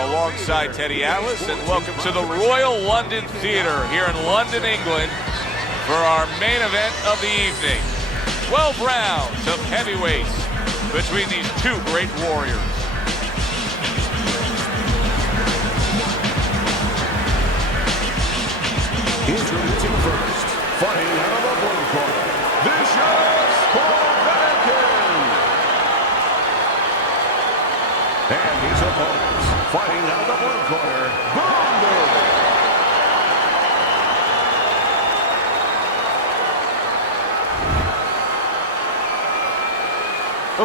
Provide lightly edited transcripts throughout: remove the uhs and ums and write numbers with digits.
alongside Teddy Atlas, and welcome to the Royal London Theatre here in London, England, for our main event of the evening. 12 rounds of heavyweights between these two great warriors. Introducing first, fighting out of the blue corner, vicious Povetkin. And his opponents, fighting out of the blue corner, Boom Boom.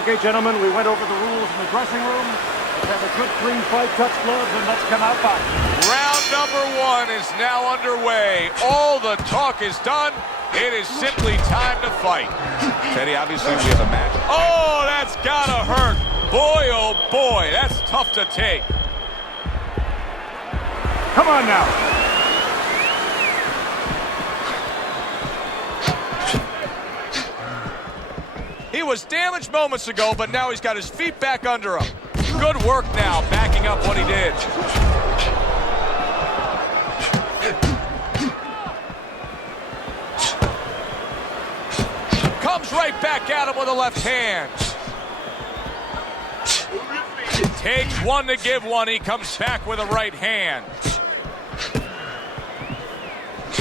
Okay, gentlemen, we went over the rules in the dressing room. Let's have a good, clean fight, touch gloves, and let's come out fighting. Round number one is now underway. All the talk is done. It is simply time to fight. Teddy, obviously we have a match. Oh, that's gotta hurt. Boy, oh boy, that's tough to take. Come on now. He was damaged moments ago, but now he's got his feet back under him. Good work now, backing up what he did. Comes right back at him with a left hand. Takes one to give one. He comes back with a right hand.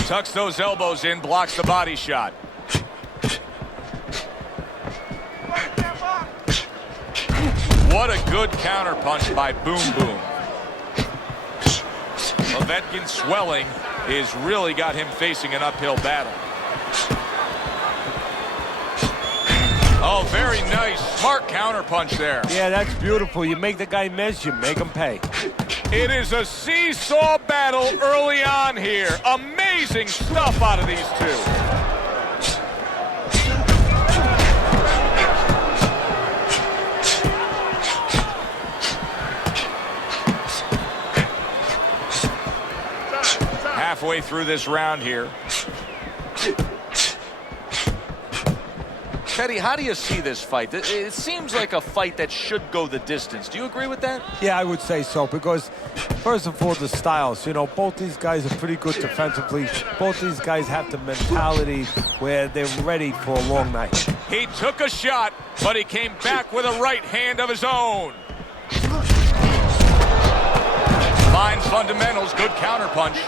Tucks those elbows in, blocks the body shot. What a good counter punch by Boom Boom. Povetkin's swelling has really got him facing an uphill battle. Oh, very nice. Smart counter punch there. Yeah, that's beautiful. You make the guy miss, you make him pay. It is a seesaw battle early on here. Amazing stuff out of these two. Halfway through this round here. Teddy, how do you see this fight? It seems like a fight that should go the distance. Do you agree with that? Yeah, I would say so, because first of all, the styles. You know, both these guys are pretty good defensively. Both these guys have the mentality where they're ready for a long night. He took a shot, but he came back with a right hand of his own. Fine fundamentals, good counter punch.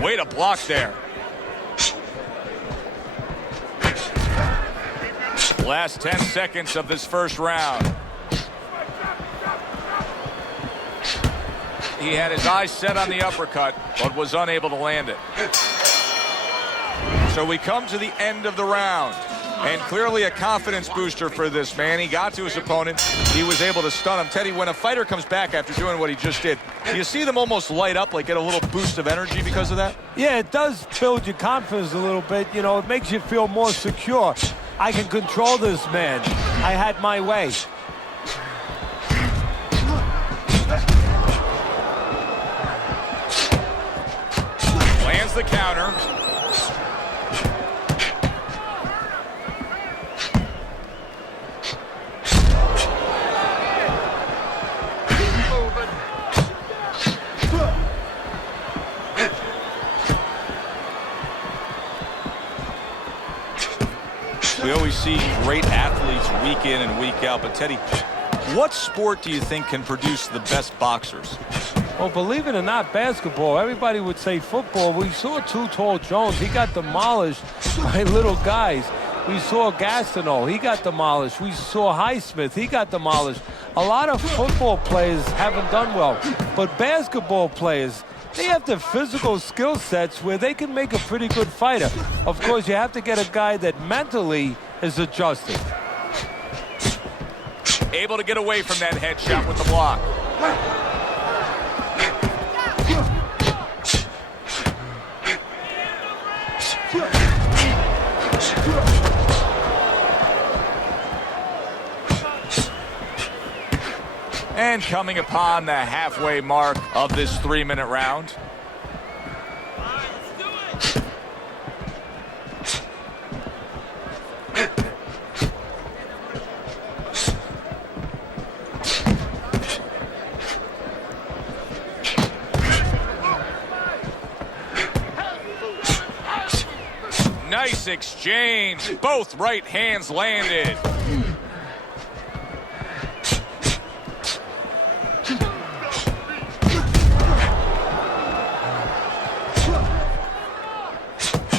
Way to block there. Last 10 seconds of this first round. He had his eyes set on the uppercut, but was unable to land it. So we come to the end of the round. And clearly a confidence booster for this man. He got to his opponent. He was able to stun him. Teddy, when a fighter comes back after doing what he just did, do you see them almost light up, like get a little boost of energy because of that? Yeah, it does build your confidence a little bit. You know, it makes you feel more secure. I can control this man. I had my way. Lands the counter. We always see great athletes week in and week out, but Teddy, what sport do you think can produce the best boxers? Well, believe it or not, basketball. Everybody would say football. We saw Too Tall Jones. He got demolished by little guys. We saw Gastineau. He got demolished. We saw Highsmith. He got demolished. A lot of football players haven't done well, but basketball players, they have the physical skill sets where they can make a pretty good fighter. Of course, you have to get a guy that mentally is adjusted. Able to get away from that headshot with the block. And coming upon the halfway mark of this 3-minute round. Nice exchange. Both right hands landed.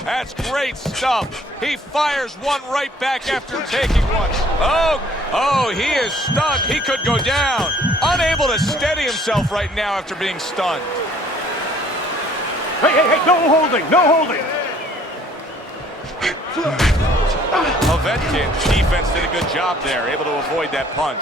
That's great stuff. He fires one right back after taking one. Oh, he is stunned. He could go down. Unable to steady himself right now after being stunned. Hey, no holding, no holding. Povetkin's defense did a good job there, able to avoid that punch.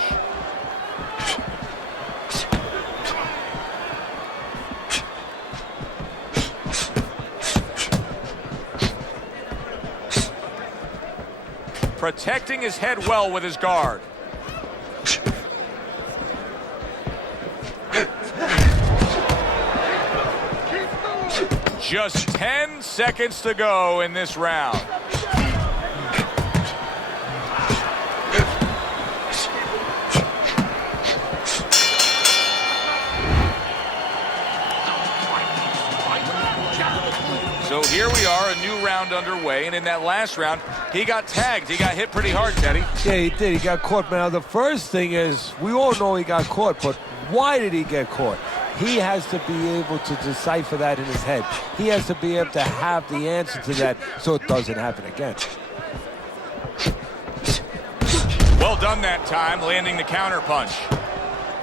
Protecting his head well with his guard. Just 10 seconds to go in this round. So here we are, a new round underway, and in that last round, he got tagged. He got hit pretty hard, Teddy. Yeah, he did. He got caught. Now, the first thing is, we all know he got caught, but why did he get caught? He has to be able to decipher that in his head. He has to be able to have the answer to that so it doesn't happen again. Well done that time, landing the counter punch.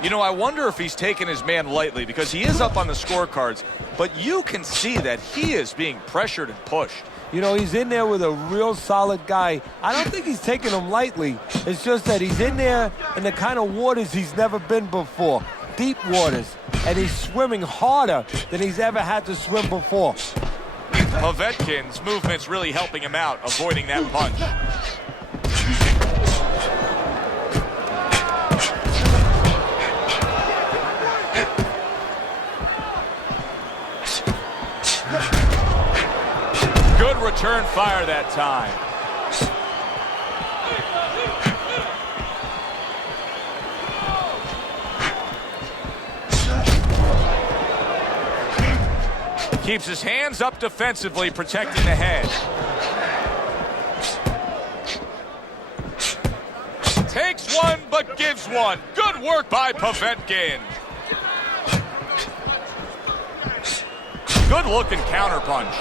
You know, I wonder if he's taking his man lightly because he is up on the scorecards, but you can see that he is being pressured and pushed. You know, he's in there with a real solid guy. I don't think he's taking him lightly. It's just that he's in there in the kind of waters he's never been before. Deep waters. And he's swimming harder than he's ever had to swim before. Povetkin's movement's really helping him out, avoiding that punch. Good return fire that time. Keeps his hands up defensively, protecting the head. Takes one, but gives one. Good work by Povetkin. Good looking counterpunch.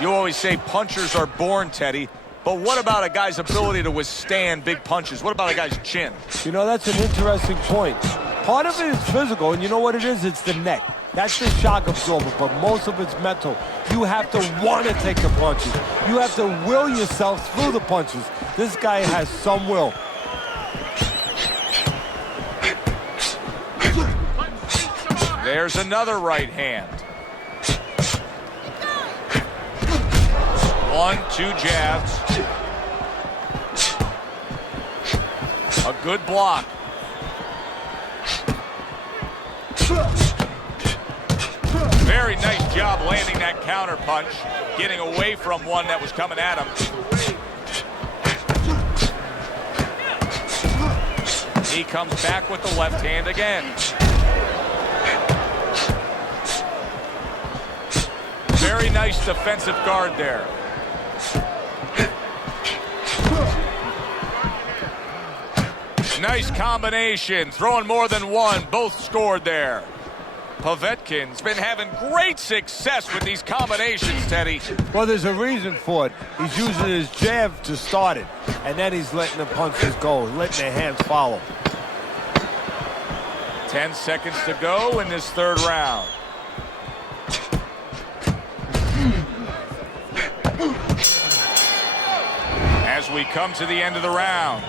You always say punchers are born, Teddy, but what about a guy's ability to withstand big punches? What about a guy's chin? You know, that's an interesting point. Part of it is physical, and you know what it is? It's the neck. That's the shock absorber, but most of it's mental. You have to want to take the punches. You have to will yourself through the punches. This guy has some will. There's another right hand. 1, 2 jabs. A good block. Very nice job landing that counter punch, getting away from one that was coming at him. He comes back with the left hand again. Very nice defensive guard there. Nice combination, throwing more than one, both scored there. Povetkin's been having great success with these combinations, Teddy. Well, there's a reason for it. He's using his jab to start it, and then he's letting the punches go, letting the hands follow. 10 seconds to go in this third round. As we come to the end of the round,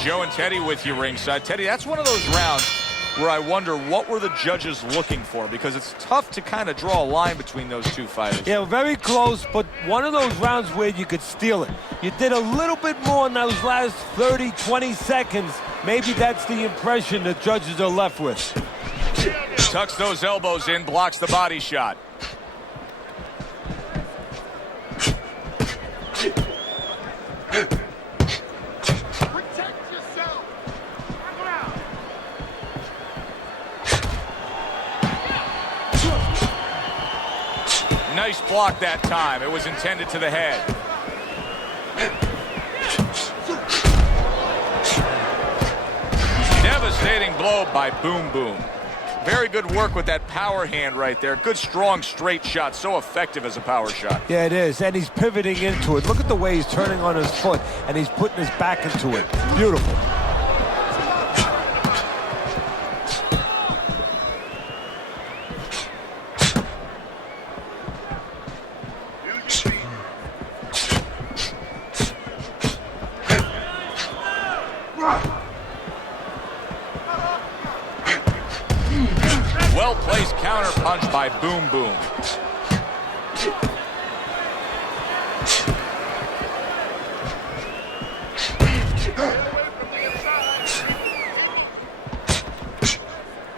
Joe and Teddy with you ringside. Teddy, that's one of those rounds where I wonder what were the judges looking for, because it's tough to kind of draw a line between those two fighters. Yeah, very close, but one of those rounds where you could steal it. You did a little bit more in those last 30, 20 seconds. Maybe that's the impression the judges are left with. Tucks those elbows in, blocks the body shot. Nice block that time. It was intended to the head. Devastating blow by Boom Boom. Very good work with that power hand right there. Good, strong, straight shot. So effective as a power shot. Yeah, it is. And he's pivoting into it. Look at the way he's turning on his foot, and he's putting his back into it. Beautiful. Well-placed counter punch by Boom Boom.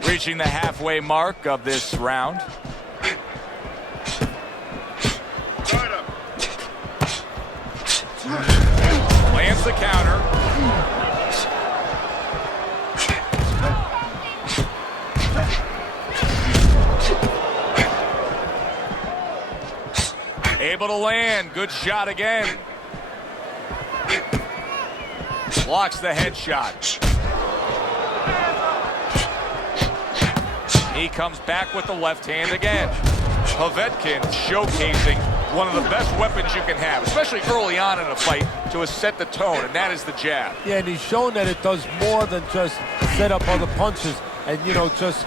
Reaching the halfway mark of this round. Lands the counter. Able to land. Good shot again. Blocks the headshot. He comes back with the left hand again. Povetkin showcasing one of the best weapons you can have, especially early on in a fight, to set the tone, and that is the jab. Yeah, and he's shown that it does more than just set up other punches and, just,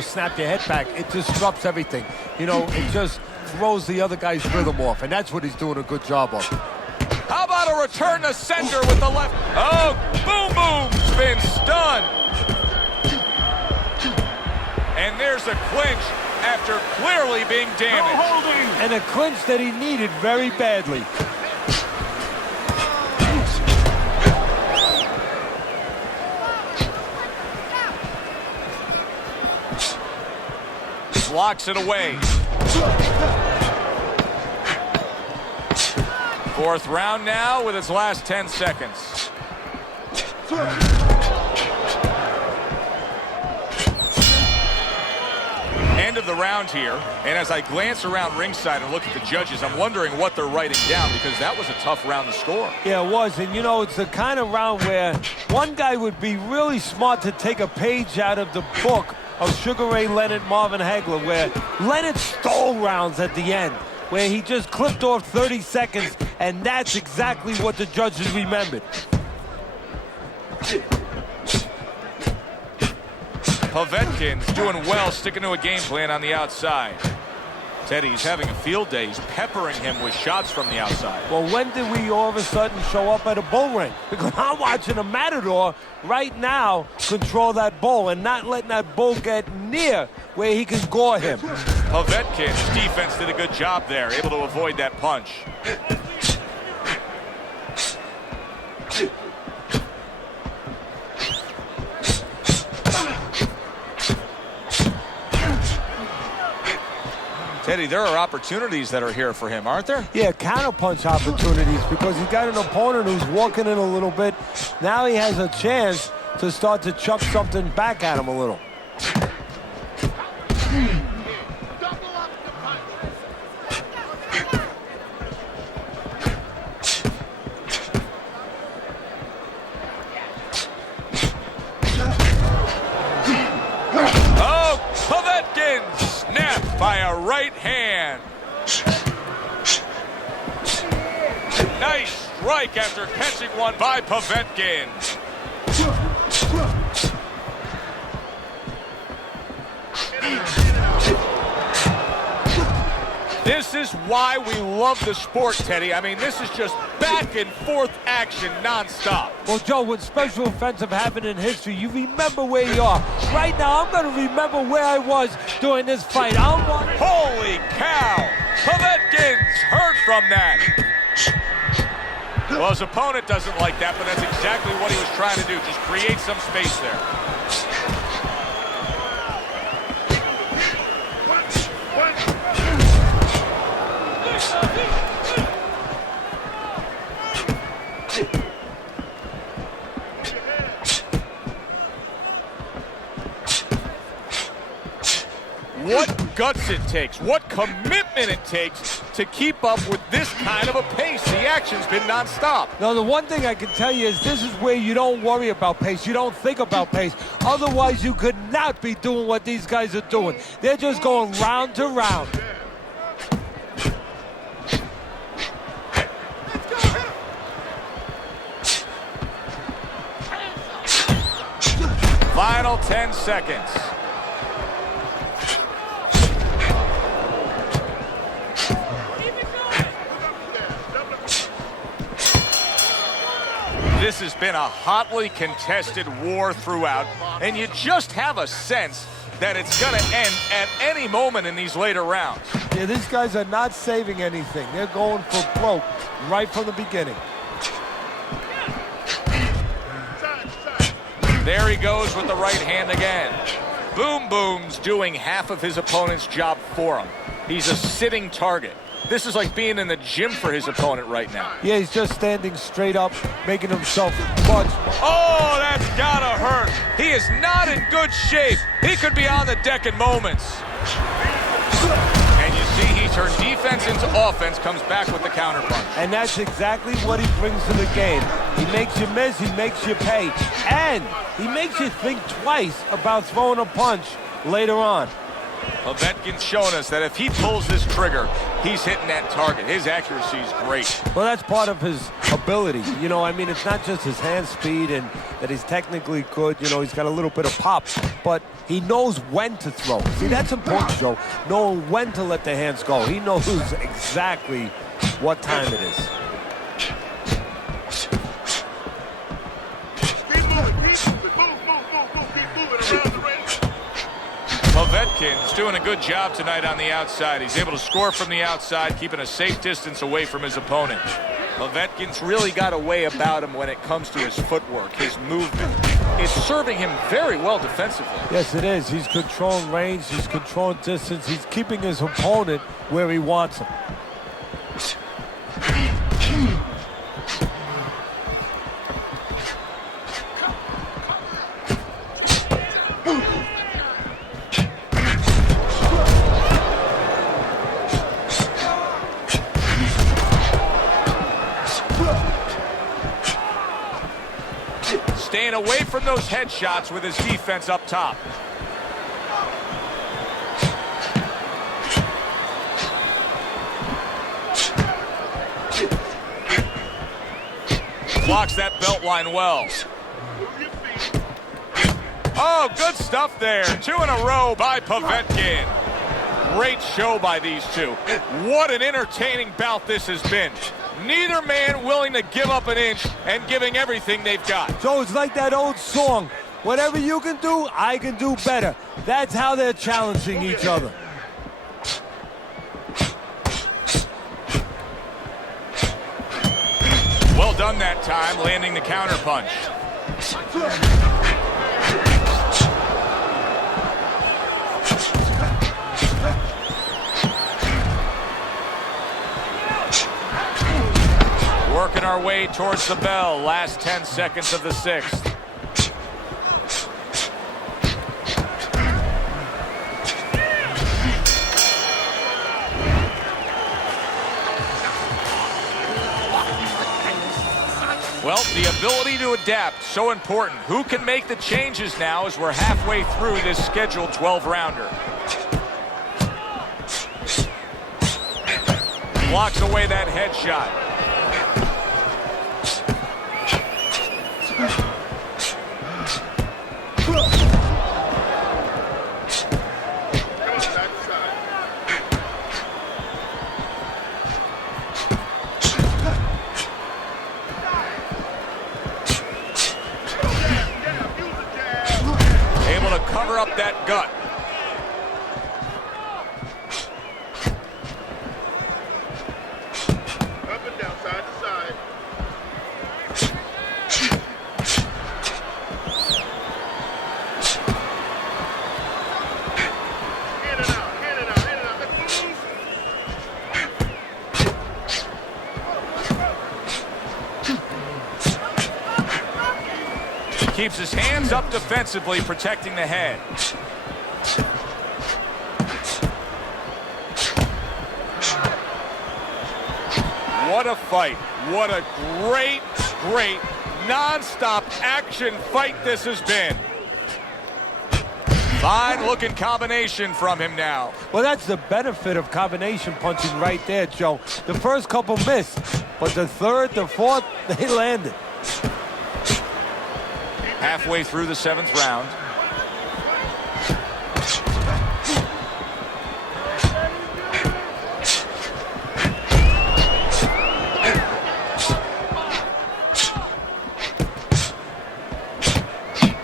snap your head back. It disrupts everything. It just throws the other guy's rhythm off, and that's what he's doing a good job of. How about a return to sender with the left? Oh, Boom Boom's been stunned. And there's a clinch after clearly being damaged. And a clinch that he needed very badly. Blocks it away. Fourth round now with its last 10 seconds. End of the round here, and as I glance around ringside and look at the judges, I'm wondering what they're writing down, because that was a tough round to score. Yeah, it was, and it's the kind of round where one guy would be really smart to take a page out of the book of Sugar Ray Leonard, Marvin Hagler, where Leonard stole rounds at the end, where he just clipped off 30 seconds, and that's exactly what the judges remembered. Povetkin's doing well, sticking to a game plan on the outside. Teddy's having a field day. He's peppering him with shots from the outside. Well, when did we all of a sudden show up at a bull ring? Because I'm watching a matador right now control that bull and not letting that bull get near where he can gore him. Povetkin's defense did a good job there, able to avoid that punch. Teddy, there are opportunities that are here for him, aren't there? Yeah, counterpunch opportunities, because he's got an opponent who's walking in a little bit. Now he has a chance to start to chuck something back at him a little. Oh, Povetkin snapped by a right hand. Nice strike after catching one by Povetkin. This is why we love the sport, Teddy. I mean, this is just back and forth action nonstop. Well, Joe, when special offensive happened in history, you remember where you are. Right now, I'm going to remember where I was during this fight. Holy cow! Povetkin's heard from that. Well, his opponent doesn't like that, but that's exactly what he was trying to do, just create some space there. What guts it takes, what commitment it takes to keep up with this kind of a pace. The action's been nonstop. Now, the one thing I can tell you is this is where you don't worry about pace. You don't think about pace. Otherwise, you could not be doing what these guys are doing. They're just going round to round. Final 10 seconds. This has been a hotly contested war throughout, and you just have a sense that it's going to end at any moment in these later rounds. Yeah, these guys are not saving anything. They're going for broke right from the beginning. There he goes with the right hand again. Boom Boom's doing half of his opponent's job for him. He's a sitting target. This is like being in the gym for his opponent right now. Yeah, he's just standing straight up, making himself punch. Oh, that's gotta hurt. He is not in good shape. He could be on the deck in moments. And you see he turned defense into offense, comes back with the counterpunch. And that's exactly what he brings to the game. He makes you miss, he makes you pay, and he makes you think twice about throwing a punch later on. Povetkin's shown us that if he pulls this trigger, he's hitting that target. His accuracy is great. Well, that's part of his ability. You know, I mean, it's not just his hand speed and that he's technically good. You know, he's got a little bit of pop, but he knows when to throw. See, that's important, Joe. Knowing when to let the hands go. He knows exactly what time it is. Povetkin's doing a good job tonight on the outside. He's able to score from the outside, keeping a safe distance away from his opponent. Povetkin's really got a way about him when it comes to his footwork, his movement. It's serving him very well defensively. Yes, it is. He's controlling range, he's controlling distance, he's keeping his opponent where he wants him. Staying away from those headshots with his defense up top. Blocks that belt line well. Oh, good stuff there. 2 in a row by Povetkin. Great show by these two. What an entertaining bout this has been. Neither man willing to give up an inch and giving everything they've got. So it's like that old song, whatever you can do, I can do better. That's how they're challenging each other. Well done that time, landing the counterpunch. Working our way towards the bell. Last 10 seconds of the 6th. Well, the ability to adapt, so important. Who can make the changes now as we're halfway through this scheduled 12-rounder? Blocks away that headshot. Keeps his hands up defensively, protecting the head. What a fight. What a great, great, non-stop action fight this has been. Fine-looking combination from him now. Well, that's the benefit of combination punching right there, Joe. The first couple missed, but the third, the fourth, they landed. Halfway through the 7th round.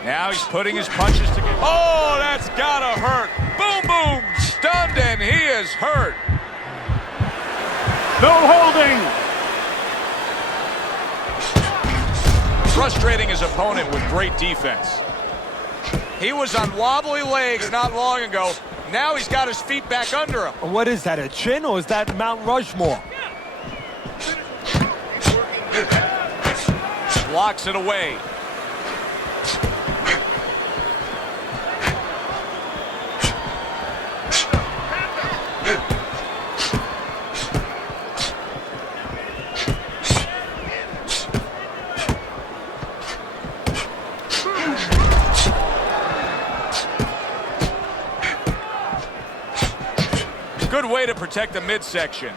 Now he's putting his punches together. Oh, that's gotta hurt. Boom, boom, stunned, and he is hurt. No holding. Frustrating his opponent with great defense. He was on wobbly legs not long ago. Now he's got his feet back under him. What is that, a chin, or is that Mount Rushmore? Blocks it away. Good way to protect the midsection.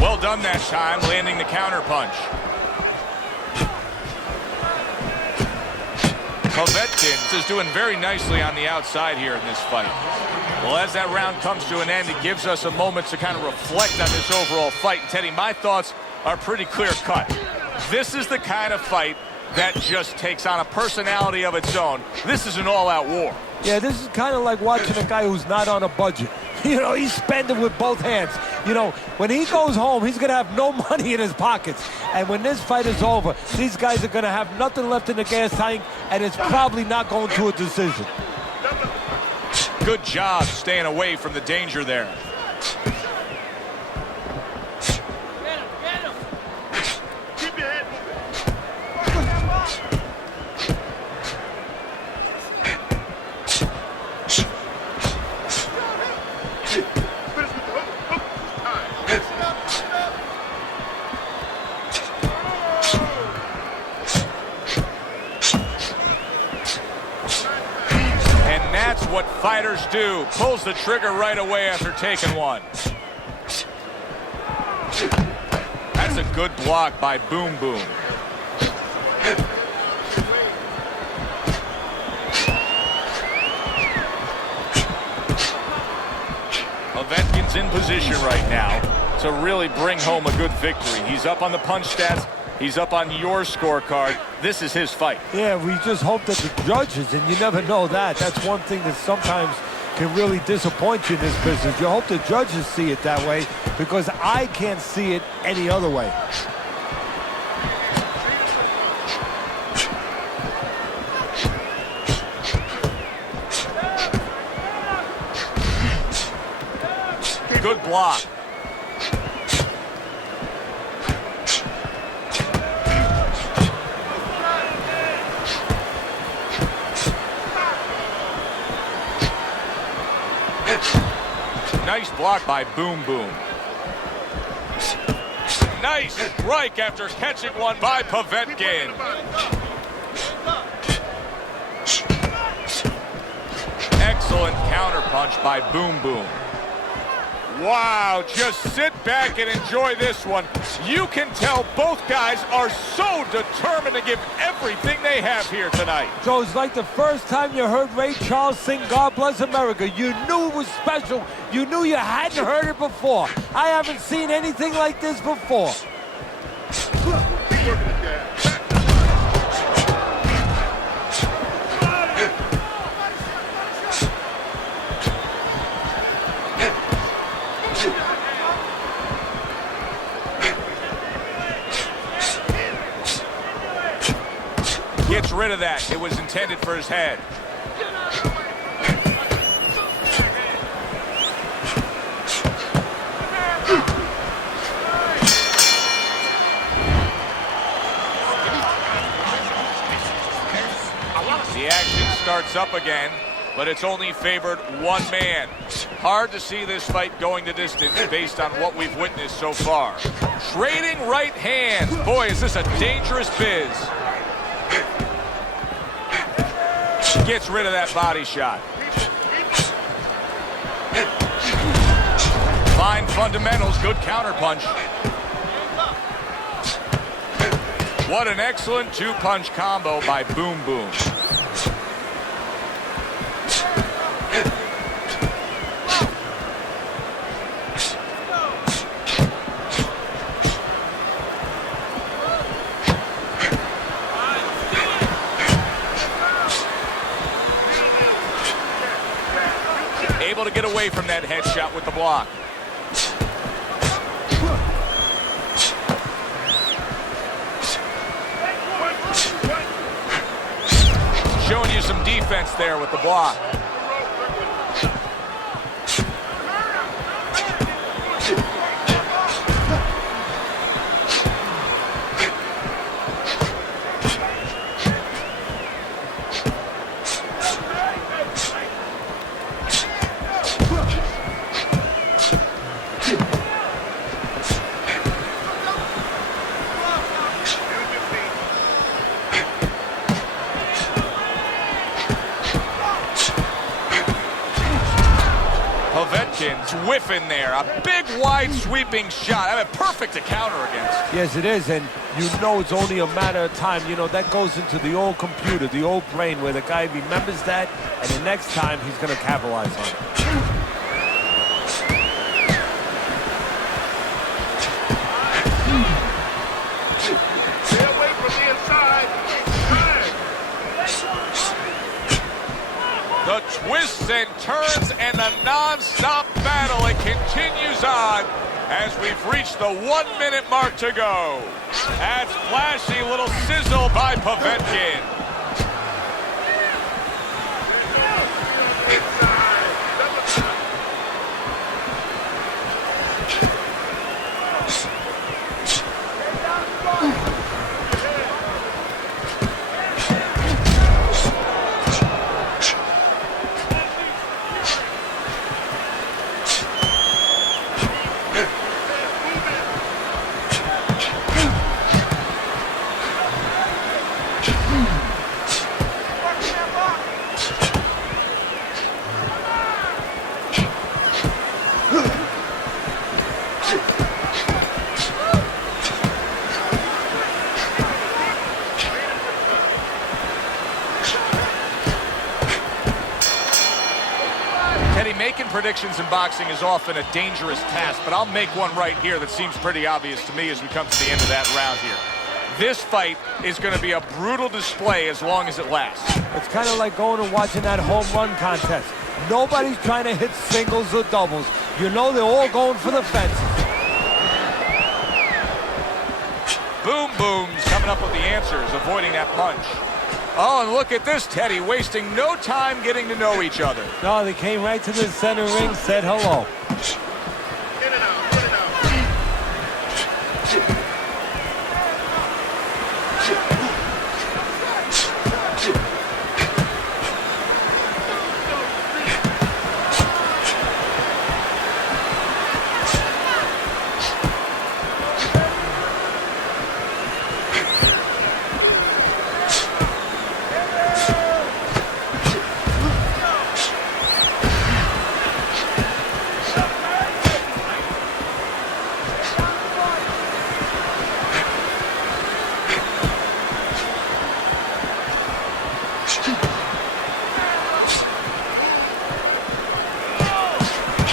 Well done that time, landing the counter punch. Povetkin is doing very nicely on the outside here in this fight. Well, as that round comes to an end, it gives us a moment to kind of reflect on this overall fight. And Teddy, my thoughts are pretty clear-cut. This is the kind of fight that just takes on a personality of its own. This is an all-out war. Yeah, this is kind of like watching a guy who's not on a budget. You know, he's spending with both hands. You know, when he goes home, he's going to have no money in his pockets. And when this fight is over, these guys are going to have nothing left in the gas tank, and it's probably not going to a decision. Good job staying away from the danger there. Keep your head what fighters do. Pulls the trigger right away after taking one. That's a good block by Boom Boom. Povetkin's in position right now to really bring home a good victory. He's up on the punch stats. He's up on your scorecard. This is his fight. Yeah, we just hope that the judges, and you never know that. That's one thing that sometimes can really disappoint you in this business. You hope the judges see it that way, because I can't see it any other way. Good block. Nice block by Boom Boom. Nice strike after catching one by Povetkin. Excellent counterpunch by Boom Boom. Wow, just sit back and enjoy this one. You can tell both guys are so determined to give everything they have here tonight. So it's like the first time you heard Ray Charles sing God Bless America. You knew it was special. You knew you hadn't heard it before. I haven't seen anything like this before. Gets rid of that. It was intended for his head. The action starts up again, but it's only favored one man. Hard to see this fight going the distance based on what we've witnessed so far. Trading right hands. Boy, is this a dangerous biz. Gets rid of that body shot. Fine fundamentals, good counterpunch. What an excellent two-punch combo by Boom Boom. Able to get away from that headshot with the block. Showing you some defense there with the block. Povetkin's whiffing there. A big, wide, sweeping shot. I mean, perfect to counter against. Yes, it is, and you know it's only a matter of time. You know, that goes into the old computer, the old brain, where the guy remembers that, and the next time he's going to capitalize on it. Stay away from the inside. The twists and turns and the non-stop battle. It continues on as we've reached the 1 minute mark to go. That's flashy little sizzle by Povetkin. Making predictions in boxing is often a dangerous task, but I'll make one right here that seems pretty obvious to me as we come to the end of that round here. This fight is going to be a brutal display as long as it lasts. It's kind of like going and watching that home run contest. Nobody's trying to hit singles or doubles. You know they're all going for the fences. Boom Boom's coming up with the answers, avoiding that punch. Oh, and look at this, Teddy, wasting no time getting to know each other. No, they came right to the center ring, said hello. In and out, in and out.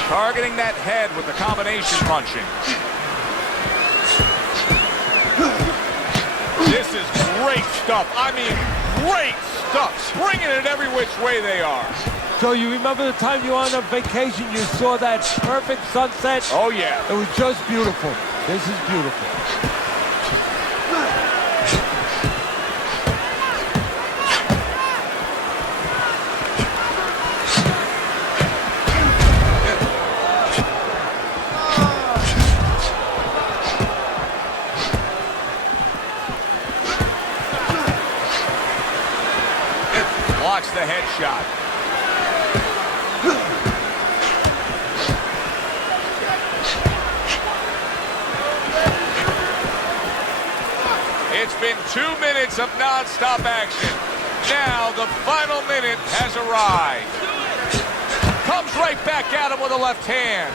Targeting that head with the combination punching. This is great stuff. I mean, great stuff. Bringing it every which way they are. So you remember the time you were on a vacation, you saw that perfect sunset? Oh, yeah. It was just beautiful. This is beautiful. headshot. It's been 2 minutes of non-stop action. Now the final minute has arrived. Comes right back at him with a left hand.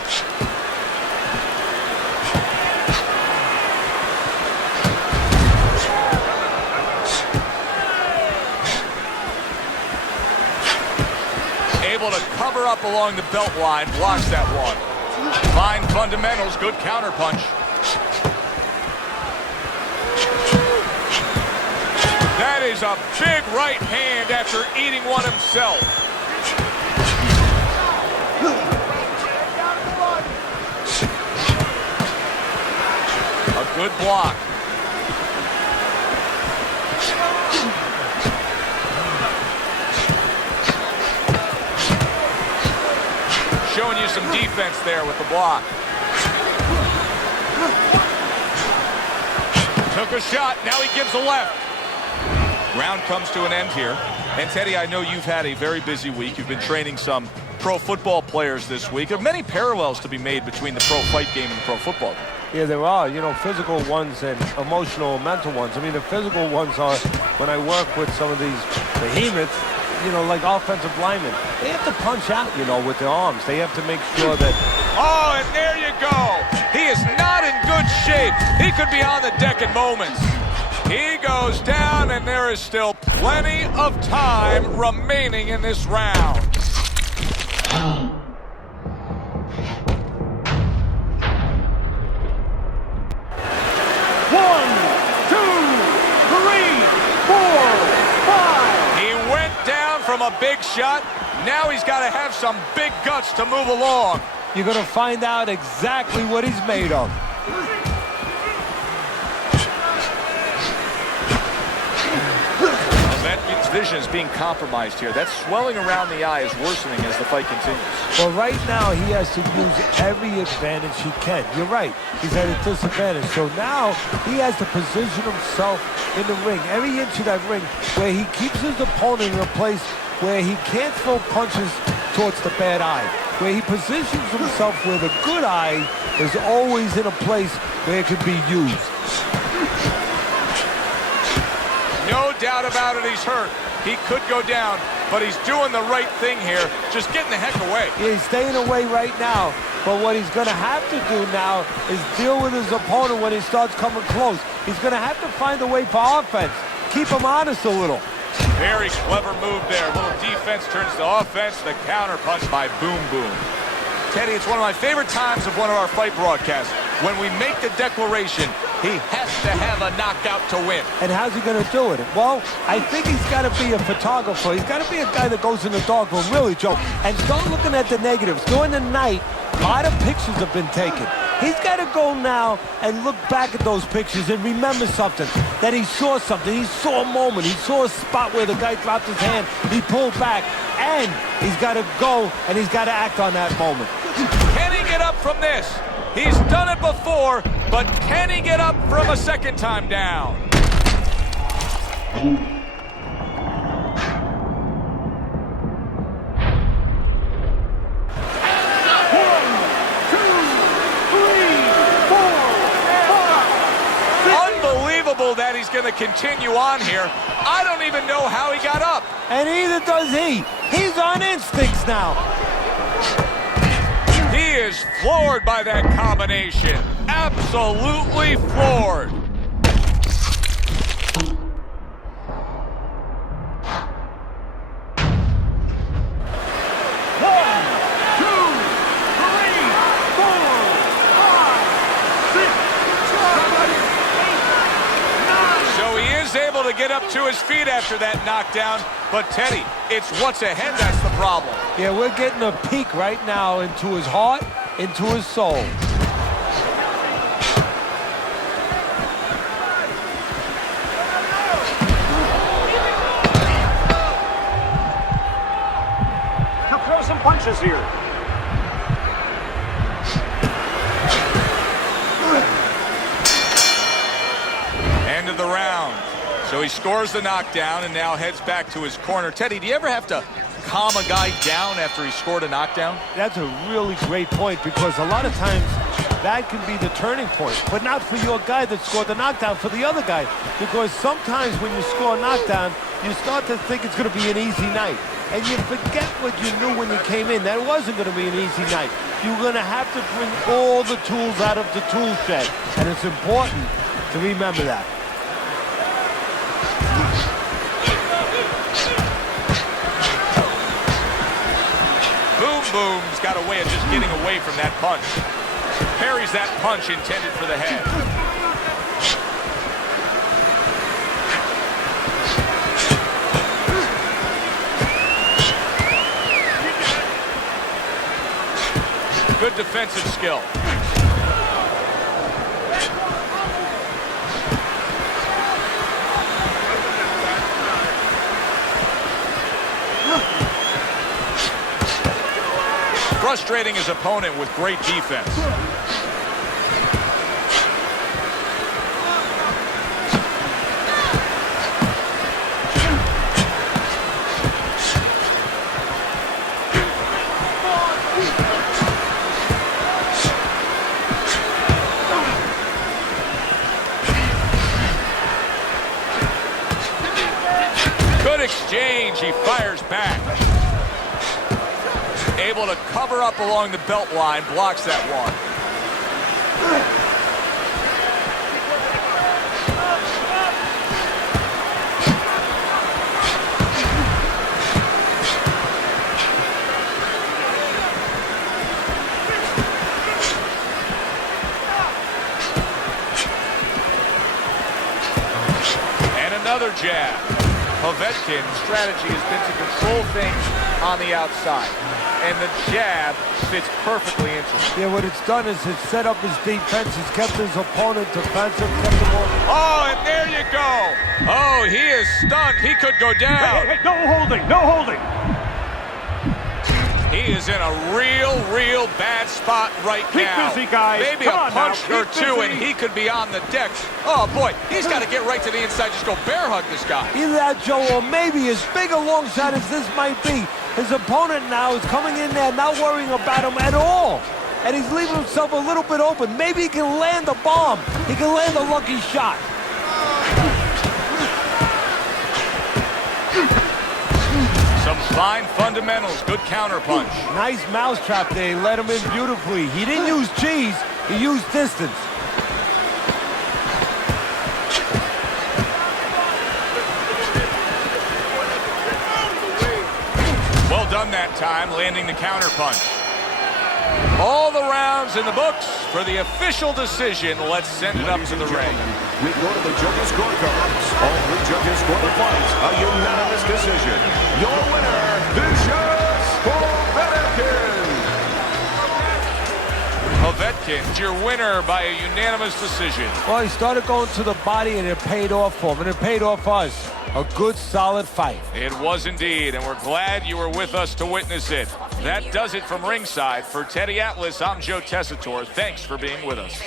Able to cover up along the belt line, blocks that one. Fine fundamentals, good counter punch. That is a big right hand after eating one himself. A good block. Showing you some defense there with the block. Took a shot, now he gives a left. Round comes to an end here. And Teddy, I know you've had a very busy week. You've been training some pro football players this week. There are many parallels to be made between the pro fight game and the pro football game. Yeah, there are, you know, physical ones and emotional and mental ones. I mean, the physical ones are when I work with some of these behemoths, you know, like offensive linemen. They have to punch out, you know, with their arms. They have to make sure that... Oh, and there you go. He is not in good shape. He could be on the deck in moments. He goes down, and there is still plenty of time remaining in this round. 1, 2, 3, 4, 5. He went down from a big shot. Now he's got to have some big guts to move along. You're going to find out exactly what he's made of. Povetkin's vision is being compromised here. That swelling around the eye is worsening as the fight continues. Well, right now, he has to use every advantage he can. You're right. He's at a disadvantage. So now he has to position himself in the ring, every inch of that ring, where he keeps his opponent in a place where he can't throw punches towards the bad eye, where he positions himself where the good eye is always in a place where it can be used. No doubt about it, he's hurt. He could go down, but he's doing the right thing here, just getting the heck away. Yeah, he's staying away right now, but what he's going to have to do now is deal with his opponent when he starts coming close. He's going to have to find a way for offense. Keep him honest a little. Very clever move there. A little defense turns to offense. The counter punch by Boom Boom. Teddy, it's one of my favorite times of one of our fight broadcasts. When we make the declaration, he has to have a knockout to win. And how's he going to do it? Well, I think he's got to be a photographer. He's got to be a guy that goes in the dark room, really, Joe, and start looking at the negatives. During the night, a lot of pictures have been taken. He's got to go now and look back at those pictures and remember something, that he saw something. He saw a moment. He saw a spot where the guy dropped his hand. He pulled back, and he's got to go, and he's got to act on that moment. Can he get up from this? He's done it before, but can he get up from a second time down? Unbelievable that he's going to continue on here. I don't even know how he got up. And neither does he. He's on instincts now. He is floored by that combination. Absolutely floored. Able to get up to his feet after that knockdown, but Teddy, it's what's ahead that's the problem. Yeah, we're getting a peek right now into his heart, into his soul. To throw some punches here. End of the round. So he scores the knockdown and now heads back to his corner. Teddy, do you ever have to calm a guy down after he scored a knockdown? That's a really great point, because a lot of times that can be the turning point, but not for your guy that scored the knockdown, for the other guy. Because sometimes when you score a knockdown, you start to think it's going to be an easy night. And you forget what you knew when you came in. That wasn't going to be an easy night. You're going to have to bring all the tools out of the tool shed. And it's important to remember that. Boom Boom's got a way of just getting away from that punch. Parries that punch intended for the head. Good defensive skill. Frustrating his opponent with great defense. Good exchange, he fires back. Able to cover up along the belt line, blocks that one. And another jab. Povetkin's strategy has been to control things on the outside. And the jab fits perfectly into it. Yeah, what it's done is it's set up his defense. It's kept his opponent defensive. Kept him on. Oh, and there you go. Oh, he is stunned. He could go down. Hey, no holding, no holding. He is in a real bad spot right Keep now. busy, guys. Maybe Come a on now, punch or keep two, busy. and he could be on the deck. Oh, boy, he's got to get right to the inside. Just go bear hug this guy. Either that, Joe, or maybe as big a long shot as this might be, his opponent now is coming in there not worrying about him at all. And he's leaving himself a little bit open. Maybe he can land a bomb. He can land a lucky shot. Some fine fundamentals. Good counter punch. Nice mousetrap there. He let him in beautifully. He didn't use cheese. He used distance. Well done that time, landing the counter punch. All the rounds in the books for the official decision. Let's send it up to the ring. We go to the judges' scorecards. All three judges score the fight. A unanimous decision. Your winner, Vicious Povetkin. Povetkin's your winner by a unanimous decision. Well, he started going to the body, and it paid off for him, and it paid off for us. A good, solid fight. It was indeed, and we're glad you were with us to witness it. That does it from ringside. For Teddy Atlas, I'm Joe Tessitore. Thanks for being with us.